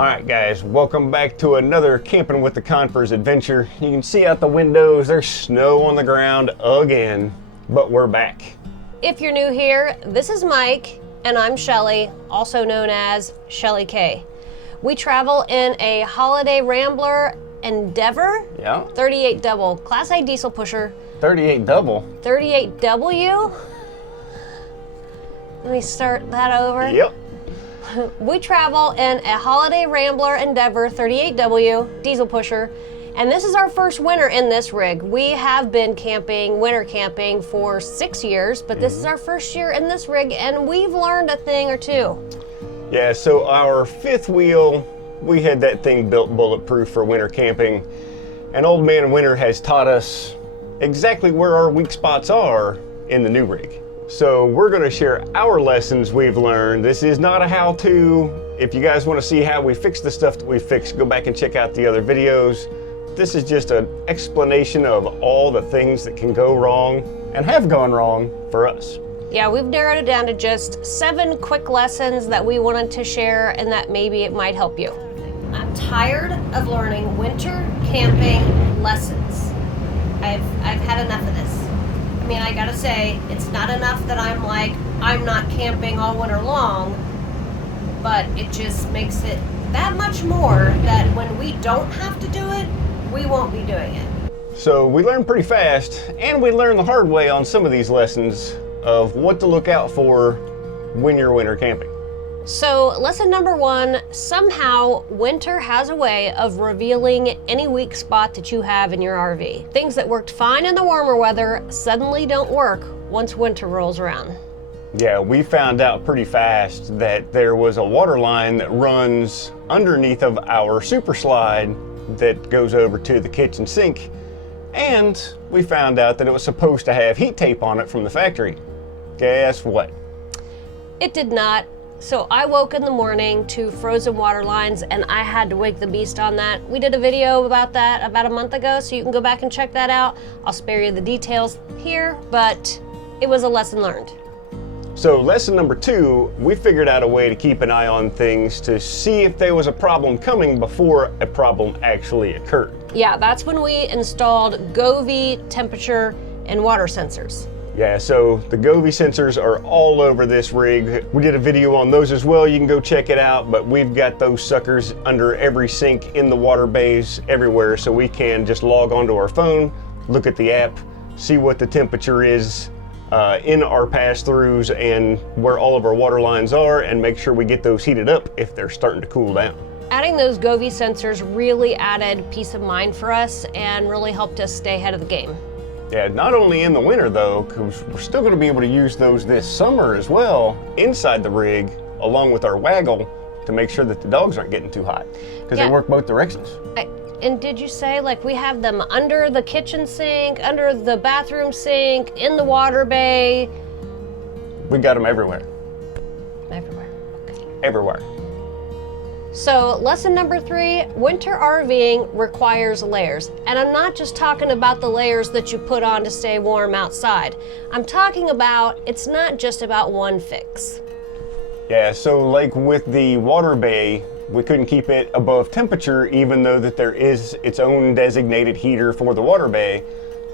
Alright guys, welcome back to another Camping with the Confers adventure. You can see out the windows, there's snow on the ground again, but we're back. If you're new here, this is Mike, and I'm Shelly, also known as Shelly K. We travel in a Holiday Rambler Endeavor 38 double, Class A diesel pusher. 38 double? 38W? Let me start that over. Yep. We travel in a Holiday Rambler Endeavor 38W diesel pusher, and this is our first winter in this rig. We have been winter camping for 6 years, but this is our first year in this rig, and we've learned a thing or two. Yeah, so our fifth wheel, we had that thing built bulletproof for winter camping, and Old Man Winter has taught us exactly where our weak spots are in the new rig. So we're going to share our lessons we've learned. This is not a how-to. If you guys want to see how we fix the stuff that we fixed, go back and check out the other videos. This is just an explanation of all the things that can go wrong and have gone wrong for us. Yeah, we've narrowed it down to just 7 quick lessons that we wanted to share and that maybe it might help you. I'm tired of learning winter camping lessons. I've had enough of this. I mean, I gotta say, it's not enough that I'm not camping all winter long, but it just makes it that much more that when we don't have to do it, we won't be doing it. So we learned pretty fast, and we learned the hard way on some of these lessons of what to look out for when you're winter camping. So lesson number 1, somehow winter has a way of revealing any weak spot that you have in your RV. Things that worked fine in the warmer weather suddenly don't work once winter rolls around. Yeah, we found out pretty fast that there was a water line that runs underneath of our super slide that goes over to the kitchen sink, and we found out that it was supposed to have heat tape on it from the factory. Guess what? It did not. So I woke in the morning to frozen water lines, and I had to wake the beast on that. We did a video about that about a month ago, so you can go back and check that out. I'll spare you the details here, but it was a lesson learned. So lesson number 2, we figured out a way to keep an eye on things to see if there was a problem coming before a problem actually occurred. Yeah, that's when we installed Govee temperature and water sensors. Yeah, so the Govee sensors are all over this rig. We did a video on those as well. You can go check it out, but we've got those suckers under every sink in the water bays everywhere, so we can just log onto our phone, look at the app, see what the temperature is in our pass-throughs and where all of our water lines are, and make sure we get those heated up if they're starting to cool down. Adding those Govee sensors really added peace of mind for us and really helped us stay ahead of the game. Yeah, not only in the winter though, because we're still going to be able to use those this summer as well inside the rig, along with our waggle, to make sure that the dogs aren't getting too hot, because they work both directions. And did you say, like, we have them under the kitchen sink, under the bathroom sink, in the water bay? We got them everywhere. Everywhere. Okay. Everywhere. So lesson number 3, winter RVing requires layers. And I'm not just talking about the layers that you put on to stay warm outside. I'm talking about, it's not just about one fix. Yeah, so like with the water bay, we couldn't keep it above temperature even though that there is its own designated heater for the water bay.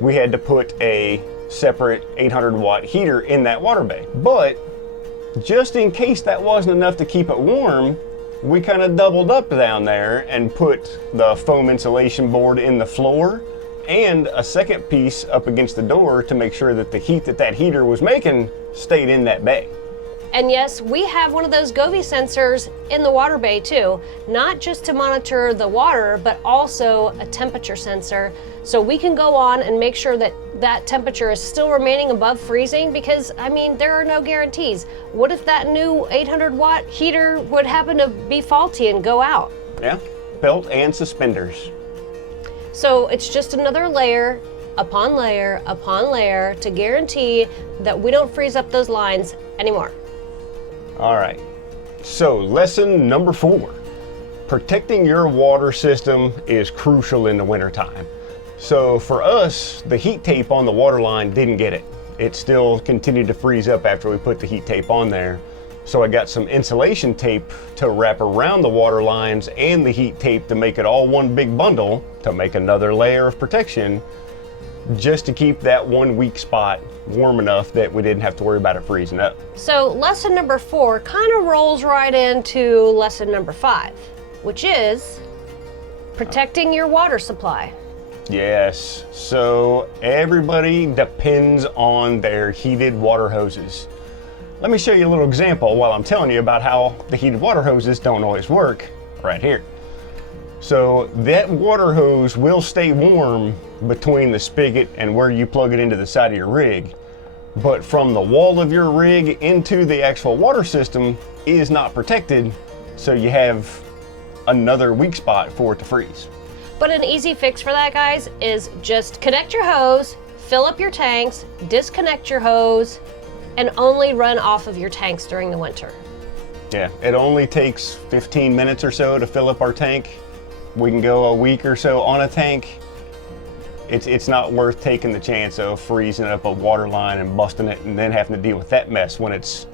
We had to put a separate 800 watt heater in that water bay. But just in case that wasn't enough to keep it warm, we kind of doubled up down there and put the foam insulation board in the floor and a second piece up against the door to make sure that the heat that heater was making stayed in that bay. And yes, we have one of those Govee sensors in the water bay too, not just to monitor the water, but also a temperature sensor. So we can go on and make sure that that temperature is still remaining above freezing, because I mean, there are no guarantees. What if that new 800 watt heater would happen to be faulty and go out? Yeah, belt and suspenders. So it's just another layer upon layer upon layer to guarantee that we don't freeze up those lines anymore. All right, so lesson number 4. Protecting your water system is crucial in the wintertime. So for us, the heat tape on the water line didn't get it. It still continued to freeze up after we put the heat tape on there. So I got some insulation tape to wrap around the water lines and the heat tape to make it all one big bundle to make another layer of protection, just to keep that one weak spot warm enough that we didn't have to worry about it freezing up. So lesson number 4 kind of rolls right into lesson number 5, which is protecting your water supply. Yes, so everybody depends on their heated water hoses. Let me show you a little example while I'm telling you about how the heated water hoses don't always work right here. So that water hose will stay warm between the spigot and where you plug it into the side of your rig, but from the wall of your rig into the actual water system is not protected, so you have another weak spot for it to freeze. But an easy fix for that, guys, is just connect your hose, fill up your tanks, disconnect your hose, and only run off of your tanks during the winter. Yeah, it only takes 15 minutes or so to fill up our tank. We can go a week or so on a tank. It's not worth taking the chance of freezing up a water line and busting it and then having to deal with that mess when it's,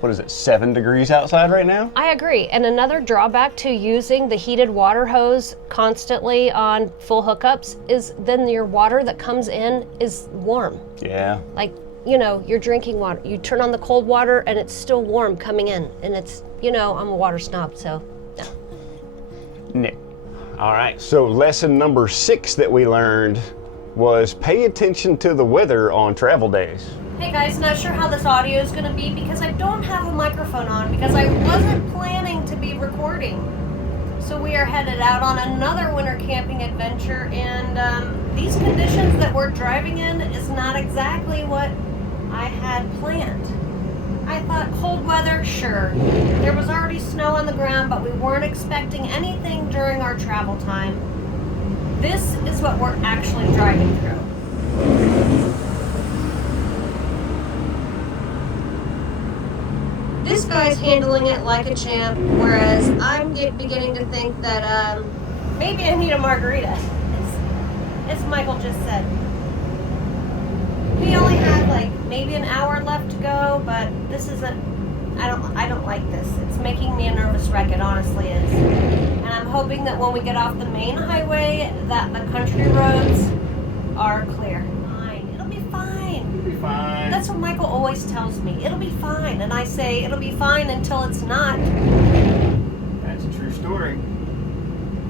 what is it, 7 degrees outside right now? I agree. And another drawback to using the heated water hose constantly on full hookups is then your water that comes in is warm. Yeah. Like, you know, you're drinking water. You turn on the cold water and it's still warm coming in. And it's, you know, I'm a water snob, so no. Nick. All right, so lesson number 6 that we learned was pay attention to the weather on travel days. Hey guys, not sure how this audio is going to be because I don't have a microphone on because I wasn't planning to be recording. So we are headed out on another winter camping adventure, and these conditions that we're driving in is not exactly what I had planned. I thought cold weather, sure. There was already snow on the ground, but we weren't expecting anything during our travel time. This is what we're actually driving through. This guy's handling it like a champ, whereas I'm beginning to think that maybe I need a margarita, as Michael just said. We only have like maybe an hour left to go, but this isn't, I don't like this. It's making me a nervous wreck, it honestly is. And I'm hoping that when we get off the main highway that the country roads are clear. Fine, it'll be fine. It'll be fine. That's what Michael always tells me. It'll be fine. And I say it'll be fine until it's not. That's a true story.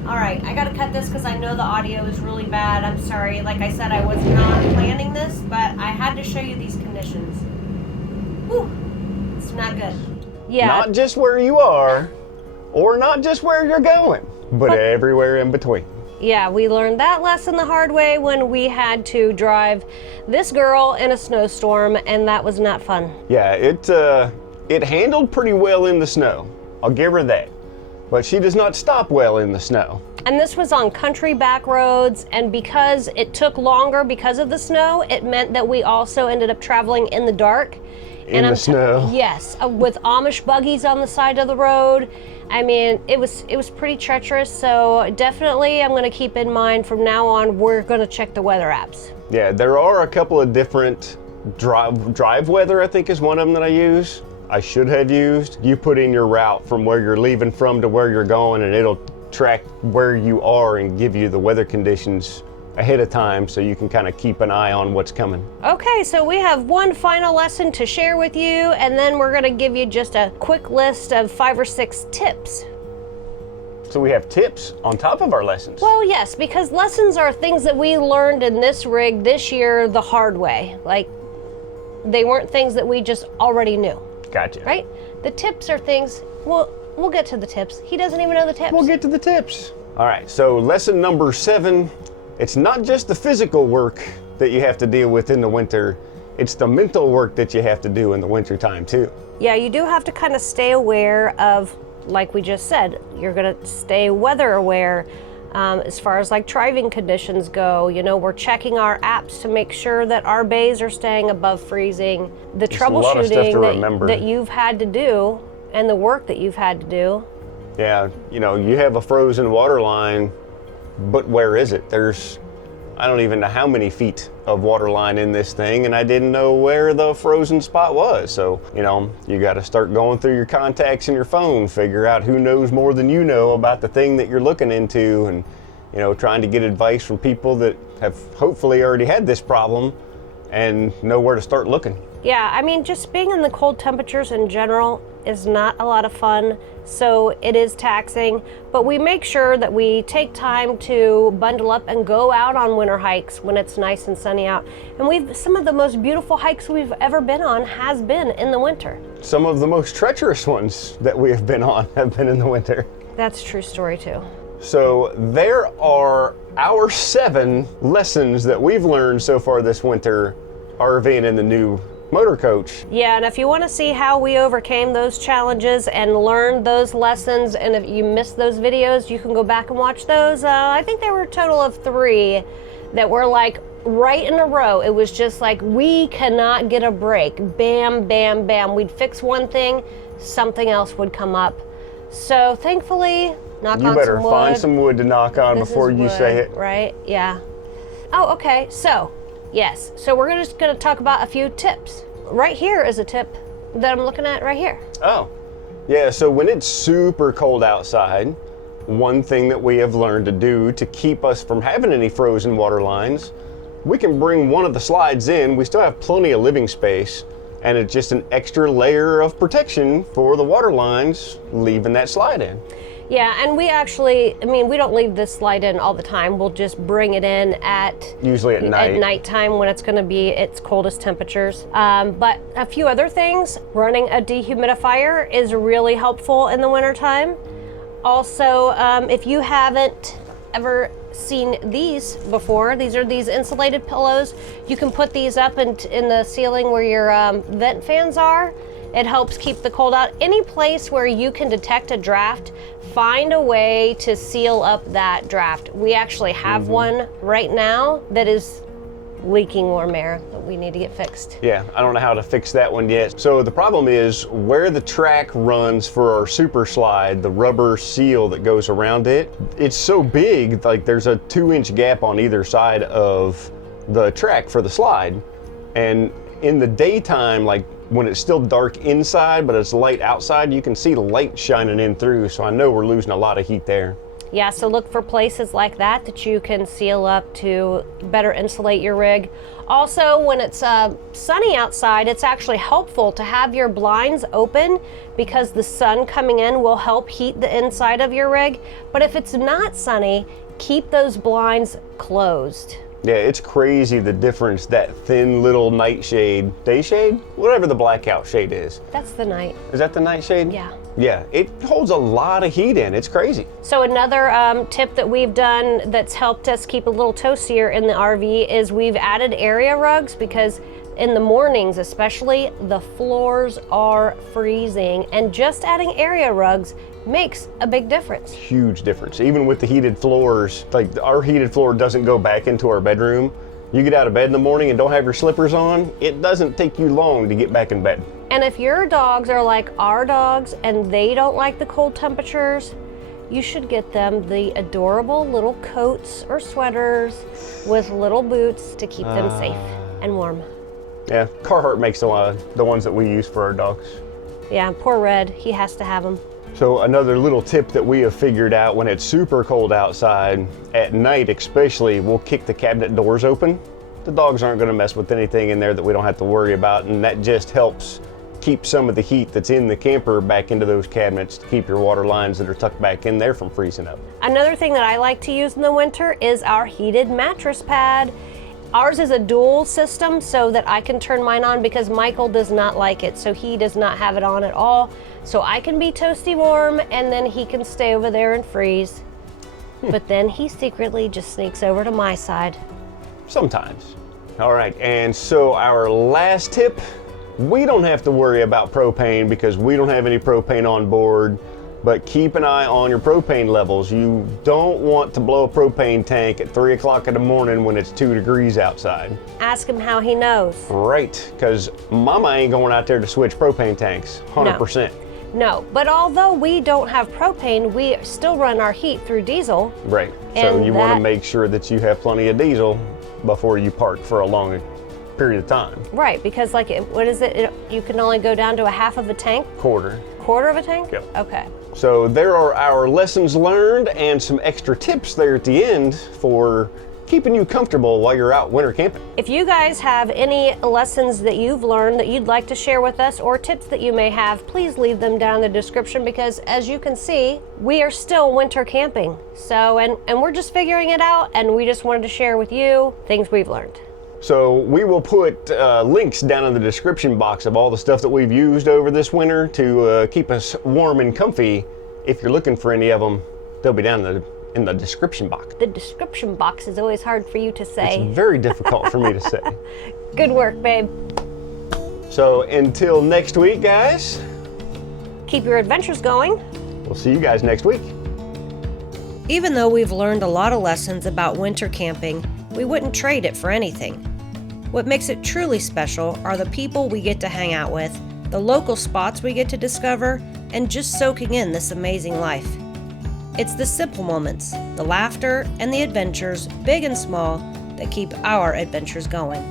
All right, I gotta cut this because I know the audio is really bad. I'm sorry. Like I said, I was not planning this, but I had to show you these conditions. Whew, it's not good. Yeah. Not just where you are, or not just where you're going, but everywhere in between. Yeah, we learned that lesson the hard way when we had to drive this girl in a snowstorm, and that was not fun. Yeah, it handled pretty well in the snow. I'll give her that. But she does not stop well in the snow. And this was on country back roads, and because it took longer because of the snow, it meant that we also ended up traveling in the dark. In the snow. Yes, with Amish buggies on the side of the road. I mean, it was pretty treacherous, so definitely I'm gonna keep in mind from now on, we're gonna check the weather apps. Yeah, there are a couple of different drive weather, I think is one of them that I use. I should have used. You put in your route from where you're leaving from to where you're going, and it'll track where you are and give you the weather conditions ahead of time so you can kind of keep an eye on what's coming. Okay, so we have one final lesson to share with you, and then we're gonna give you just a quick list of 5 or 6 tips. So we have tips on top of our lessons. Well, yes, because lessons are things that we learned in this rig this year the hard way. Like, they weren't things that we just already knew. Gotcha. Right? The tips are things, well, we'll get to the tips. He doesn't even know the tips. We'll get to the tips. All right, so lesson number 7, it's not just the physical work that you have to deal with in the winter, it's the mental work that you have to do in the winter time too. Yeah, you do have to kind of stay aware of, like we just said, you're gonna stay weather aware. As far as like driving conditions go, you know, we're checking our apps to make sure that our bays are staying above freezing. The troubleshooting that you've had to do and the work that you've had to do. Yeah, you know, you have a frozen water line, but where is it? There's I don't even know how many feet of water line in this thing, and I didn't know where the frozen spot was. So, you know, you got to start going through your contacts in your phone, figure out who knows more than you know about the thing that you're looking into, and, you know, trying to get advice from people that have hopefully already had this problem and know where to start looking. Yeah, I mean, just being in the cold temperatures in general is not a lot of fun, so it is taxing, but we make sure that we take time to bundle up and go out on winter hikes when it's nice and sunny out. And some of the most beautiful hikes we've ever been on has been in the winter. Some of the most treacherous ones that we have been on have been in the winter. That's a true story too. So there are our 7 lessons that we've learned so far this winter RVing in the new motor coach. Yeah, and if you want to see how we overcame those challenges and learned those lessons, and if you missed those videos, you can go back and watch those. I think there were a total of 3 that were like right in a row. It was just like, we cannot get a break. Bam, bam, bam. We'd fix one thing, something else would come up. So thankfully, knock on some wood. You better find some wood to knock on before you say it. Right, yeah. Oh, okay, so, yes. So we're just gonna talk about a few tips. Right here is a tip that I'm looking at right here. Oh, yeah, so when it's super cold outside, one thing that we have learned to do to keep us from having any frozen water lines, we can bring one of the slides in. We still have plenty of living space, and it's just an extra layer of protection for the water lines leaving that slide in. Yeah, and we actually, I mean, we don't leave this slide in all the time. We'll just bring it in usually at night. At nighttime when it's going to be its coldest temperatures. But a few other things, running a dehumidifier is really helpful in the wintertime. Also, if you haven't ever seen these before, these are these insulated pillows. You can put these up in the ceiling where your vent fans are. It helps keep the cold out. Any place where you can detect a draft, find a way to seal up that draft. We actually have one right now that is leaking warm air that we need to get fixed. Yeah, I don't know how to fix that one yet. So the problem is where the track runs for our super slide, the rubber seal that goes around it, it's so big, like there's a 2-inch gap on either side of the track for the slide. And in the daytime, like when it's still dark inside, but it's light outside, you can see the light shining in through. So I know we're losing a lot of heat there. Yeah, so look for places like that you can seal up to better insulate your rig. Also, when it's sunny outside, it's actually helpful to have your blinds open because the sun coming in will help heat the inside of your rig. But if it's not sunny, keep those blinds closed. Yeah, it's crazy the difference that thin little nightshade, day shade, whatever the blackout shade is. That's the night. Is that the nightshade? Yeah. Yeah, it holds a lot of heat in. It's crazy. So another tip that we've done that's helped us keep a little toastier in the RV is we've added area rugs because in the mornings especially, the floors are freezing, and just adding area rugs makes a big difference. Huge difference. Even with the heated floors, like our heated floor doesn't go back into our bedroom. You get out of bed in the morning and don't have your slippers on, it doesn't take you long to get back in bed. And if your dogs are like our dogs and they don't like the cold temperatures, you should get them the adorable little coats or sweaters with little boots to keep them safe and warm. Yeah, Carhartt makes the ones that we use for our dogs. Yeah, poor Red, he has to have them. So another little tip that we have figured out when it's super cold outside, at night especially, we'll kick the cabinet doors open. The dogs aren't going to mess with anything in there that we don't have to worry about, and that just helps keep some of the heat that's in the camper back into those cabinets to keep your water lines that are tucked back in there from freezing up. Another thing that I like to use in the winter is our heated mattress pad. Ours is a dual system so that I can turn mine on because Michael does not like it, so he does not have it on at all. So I can be toasty warm and then he can stay over there and freeze. But then he secretly just sneaks over to my side. Sometimes. All right, and so our last tip, we don't have to worry about propane because we don't have any propane on board, but keep an eye on your propane levels. You don't want to blow a propane tank at 3 o'clock in the morning when it's 2 degrees outside. Ask him how he knows. Right, because Mama ain't going out there to switch propane tanks, 100%. No, but although we don't have propane, we still run our heat through diesel. Right. So And you want to that- make sure that you have plenty of diesel before you park for a long period of time. Right, because like, what is it? You can only go down to a half of a tank? Quarter. Quarter of a tank? Yep. Okay. So there are our lessons learned and some extra tips there at the end for keeping you comfortable while you're out winter camping. If you guys have any lessons that you've learned that you'd like to share with us, or tips that you may have, please leave them down in the description, because as you can see, we are still winter camping. So, and we're just figuring it out, and we just wanted to share with you things we've learned. So we will put links down in the description box of all the stuff that we've used over this winter to keep us warm and comfy. If you're looking for any of them, they'll be down in the description box. The description box is always hard for you to say. It's very difficult for me to say. Good work, babe. So until next week, guys, Keep your adventures going. we'll see you guys next week. Even though we've learned a lot of lessons about winter camping, we wouldn't trade it for anything. What makes it truly special are the people we get to hang out with, the local spots we get to discover, and just soaking in this amazing life. It's the simple moments, the laughter, and the adventures, big and small, that keep our adventures going.